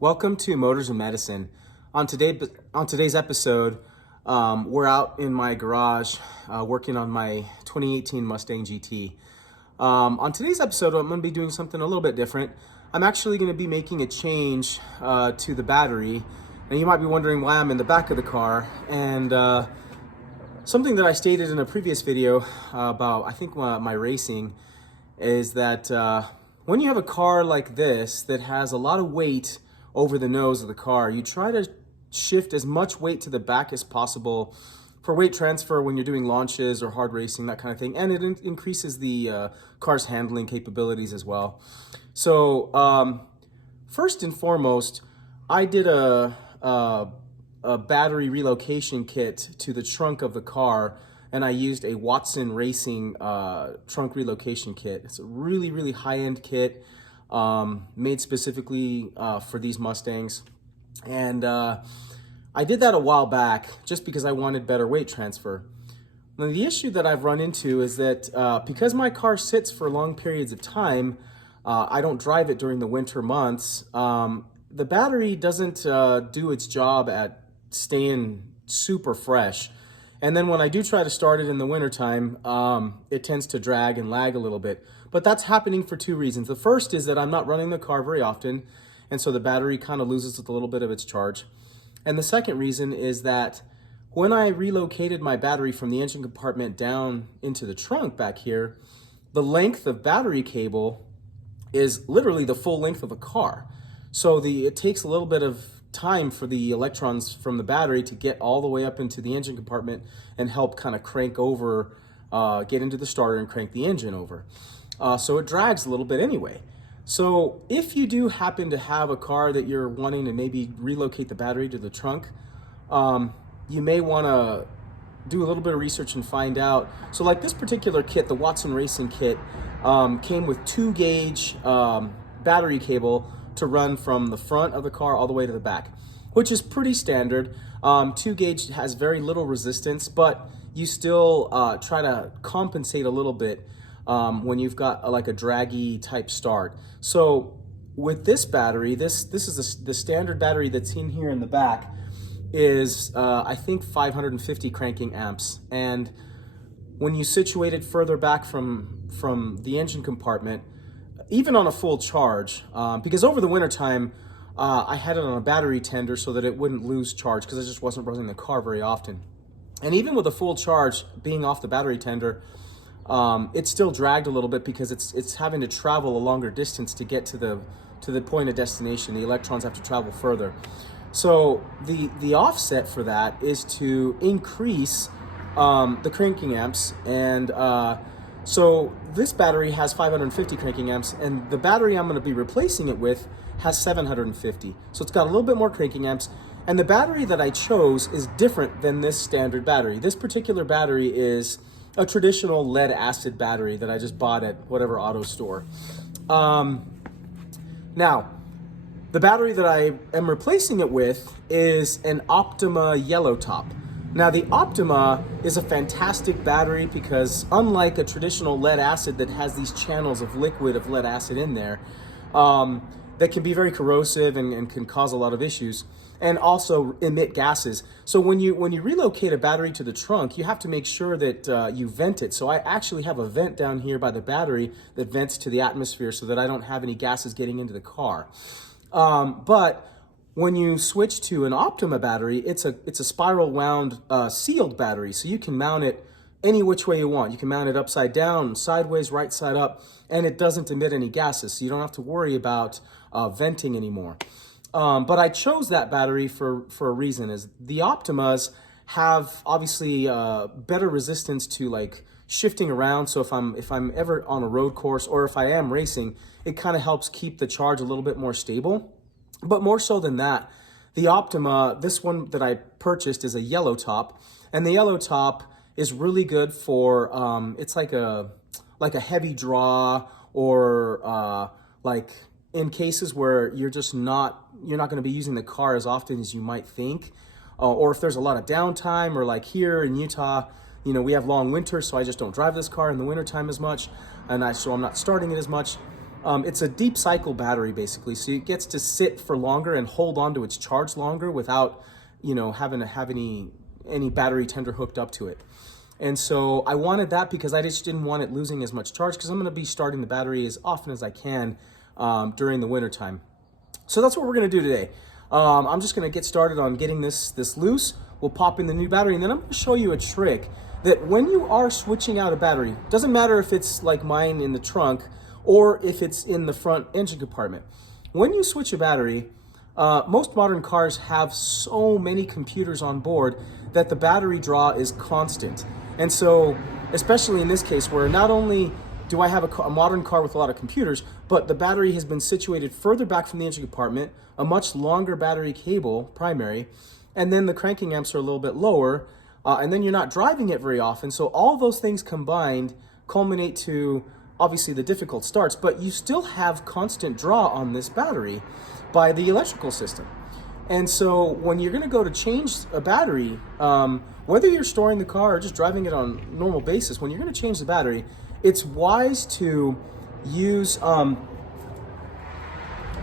Welcome to Motors and Medicine. On today's episode, we're out in my garage working on my 2018 Mustang GT. On today's episode, I'm going to be doing something a little bit different. I'm actually going to be making a change to the battery. And you might be wondering why I'm in the back of the car. And something that I stated in a previous video about, I think, my racing is that when you have a car like this that has a lot of weight over the nose of the car, you try to shift as much weight to the back as possible for weight transfer when you're doing launches or hard racing, that kind of thing. And it increases the car's handling capabilities as well. So first and foremost, I did a battery relocation kit to the trunk of the car, and I used a Watson Racing trunk relocation kit. It's a really, really high-end kit. Made specifically for these Mustangs. And I did that a while back just because I wanted better weight transfer. Now, the issue that I've run into is that because my car sits for long periods of time, I don't drive it during the winter months, the battery doesn't do its job at staying super fresh. And then when I do try to start it in the wintertime, it tends to drag and lag a little bit. But that's happening for two reasons. The first is that I'm not running the car very often, and so the battery kind of loses a little bit of its charge. And the second reason is that when I relocated my battery from the engine compartment down into the trunk back here, the length of battery cable is literally the full length of a car. So it takes a little bit of time for the electrons from the battery to get all the way up into the engine compartment and help kind of crank over, get into the starter and crank the engine over. So it drags a little bit anyway. So if you do happen to have a car that you're wanting to maybe relocate the battery to the trunk, you may want to do a little bit of research and find out. So like this particular kit, the Watson Racing kit, came with 2-gauge battery cable to run from the front of the car all the way to the back, which is pretty standard. 2-gauge has very little resistance, but you still try to compensate a little bit when you've got like a draggy type start. So with this battery, this is the standard battery that's in here in the back is I think 550 cranking amps. And when you situate it further back from the engine compartment, even on a full charge, because over the wintertime, I had it on a battery tender so that it wouldn't lose charge because I just wasn't running the car very often. And even with a full charge being off the battery tender, it still dragged a little bit because it's having to travel a longer distance to get to the point of destination. The electrons have to travel further. So the offset for that is to increase the cranking amps, and so this battery has 550 cranking amps, and the battery I'm going to be replacing it with has 750. So it's got a little bit more cranking amps, and the battery that I chose is different than this standard battery. This particular battery is a traditional lead acid battery that I just bought at whatever auto store. Now, the battery that I am replacing it with is an Optima Yellow top. Now, the Optima is a fantastic battery because unlike a traditional lead acid that has these channels of liquid of lead acid in there, that can be very corrosive and can cause a lot of issues and also emit gases. So when you relocate a battery to the trunk, you have to make sure that you vent it. So I actually have a vent down here by the battery that vents to the atmosphere so that I don't have any gases getting into the car. But when you switch to an Optima battery, it's a spiral wound sealed battery, so you can mount it any which way you want. You can mount it upside down, sideways, right side up, and it doesn't emit any gases, so you don't have to worry about venting anymore. But I chose that battery for a reason. Is the Optimas have obviously better resistance to like shifting around. So if I'm ever on a road course or if I am racing, it kind of helps keep the charge a little bit more stable. But more so than that, the Optima, this one that I purchased is a yellow top, and the yellow top is really good for it's like a heavy draw, or like in cases where you're not going to be using the car as often as you might think, or if there's a lot of downtime, or like here in Utah, you know, we have long winters, so I just don't drive this car in the wintertime as much, so I'm not starting it as much. It's a deep cycle battery basically, so it gets to sit for longer and hold on to its charge longer without, you know, having to have any battery tender hooked up to it. And so I wanted that because I just didn't want it losing as much charge, because I'm going to be starting the battery as often as I can during the winter time. So that's what we're going to do today. I'm just going to get started on getting this loose. We'll pop in the new battery, and then I'm going to show you a trick that when you are switching out a battery, doesn't matter if it's like mine in the trunk or if it's in the front engine compartment. When you switch a battery, most modern cars have so many computers on board that the battery draw is constant. And so, especially in this case, where not only do I have a modern car with a lot of computers, but the battery has been situated further back from the engine compartment, a much longer battery cable, primary, and then the cranking amps are a little bit lower, and then you're not driving it very often. So all those things combined culminate to, obviously, the difficult starts, but you still have constant draw on this battery by the electrical system. And so when you're going to go to change a battery, whether you're storing the car or just driving it on a normal basis, when you're going to change the battery, it's wise to use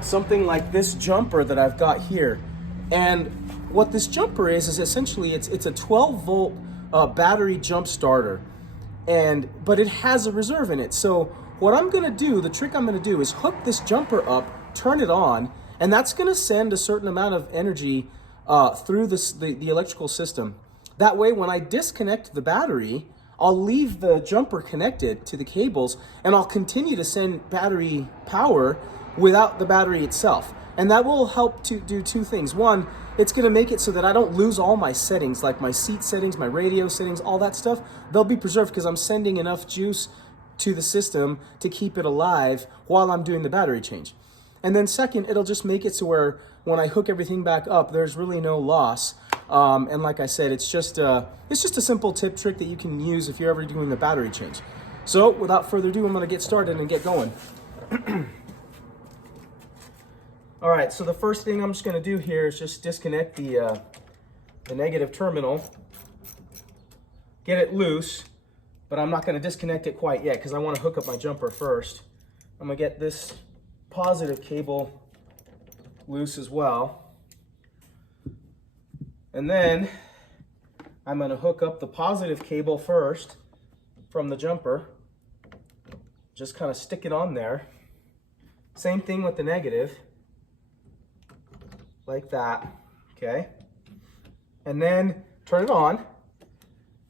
something like this jumper that I've got here. And what this jumper is essentially it's a 12 volt battery jump starter, but it has a reserve in it. So what I'm going to do, the trick I'm going to do, is hook this jumper up, turn it on, and that's going to send a certain amount of energy through the electrical system. That way, when I disconnect the battery, I'll leave the jumper connected to the cables, and I'll continue to send battery power without the battery itself. And that will help to do two things. One, it's going to make it so that I don't lose all my settings, like my seat settings, my radio settings, all that stuff. They'll be preserved because I'm sending enough juice to the system to keep it alive while I'm doing the battery change. And then second, it'll just make it so where when I hook everything back up, there's really no loss. And like I said, it's just a simple tip trick that you can use if you're ever doing the battery change. So without further ado, I'm going to get started and get going. All right, so the first thing I'm just going to do here is just disconnect the negative terminal, get it loose, but I'm not going to disconnect it quite yet because I want to hook up my jumper first. I'm going to get this positive cable loose as well. And then I'm going to hook up the positive cable first from the jumper. Just kind of stick it on there. Same thing with the negative. Like that, okay? And then turn it on.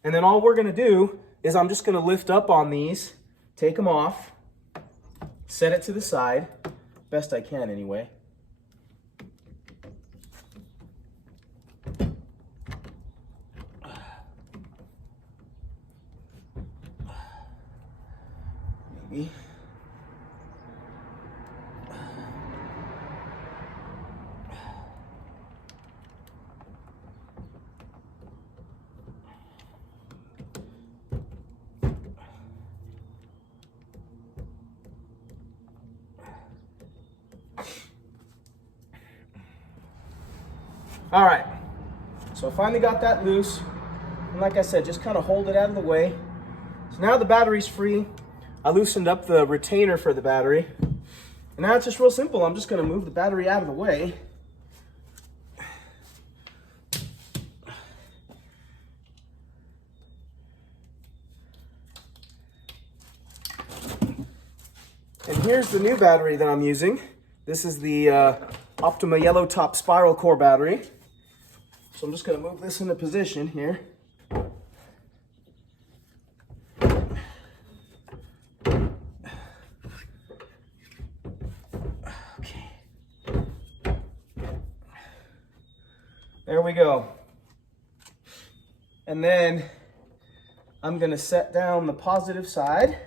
And then all we're going to do is I'm just going to lift up on these, take them off, set it to the side, best I can anyway. Maybe. All right, so I finally got that loose. And like I said, just kind of hold it out of the way. So now the battery's free. I loosened up the retainer for the battery. And now it's just real simple. I'm just going to move the battery out of the way. And here's the new battery that I'm using. This is the Optima Yellow top spiral core battery. So I'm just going to move this into position here. Okay. There we go. And then I'm going to set down the positive side.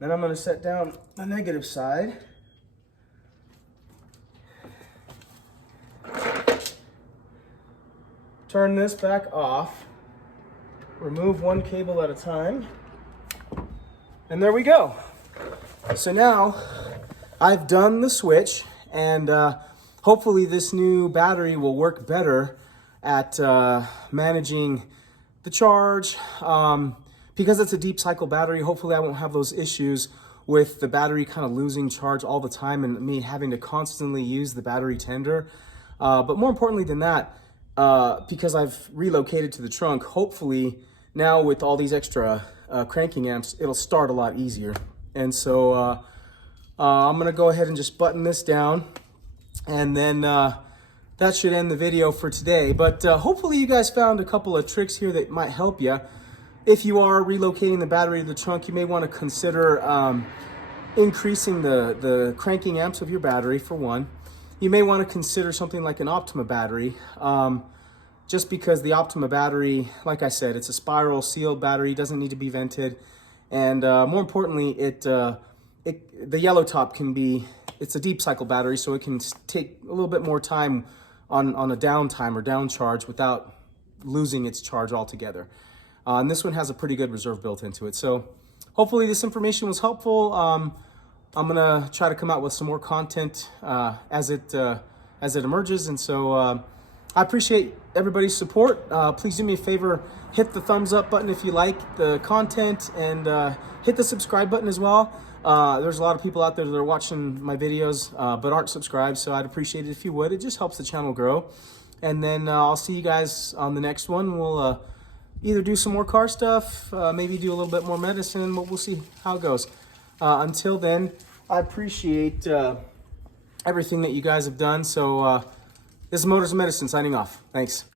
Then I'm going to set down the negative side. Turn this back off. Remove one cable at a time. And there we go. So now I've done the switch, and hopefully this new battery will work better at managing the charge, because it's a deep cycle battery, hopefully I won't have those issues with the battery kind of losing charge all the time and me having to constantly use the battery tender. But more importantly than that, because I've relocated to the trunk, hopefully now with all these extra cranking amps, it'll start a lot easier. And so I'm gonna go ahead and just button this down, and then that should end the video for today. But hopefully you guys found a couple of tricks here that might help you. If you are relocating the battery to the trunk, you may want to consider increasing the cranking amps of your battery, for one. You may want to consider something like an Optima battery, just because the Optima battery, like I said, it's a spiral sealed battery, doesn't need to be vented. And more importantly, the yellow top it's a deep cycle battery, so it can take a little bit more time on a downtime or down charge without losing its charge altogether. And this one has a pretty good reserve built into it. So hopefully this information was helpful. I'm gonna try to come out with some more content as it emerges. And so I appreciate everybody's support. Please do me a favor, hit the thumbs up button if you like the content, and hit the subscribe button as well. There's a lot of people out there that are watching my videos but aren't subscribed, so I'd appreciate it if you would. It just helps the channel grow. And then I'll see you guys on the next one. We'll either do some more car stuff, maybe do a little bit more medicine, but we'll see how it goes. Until then, I appreciate everything that you guys have done. So this is Motors and Medicine signing off. Thanks.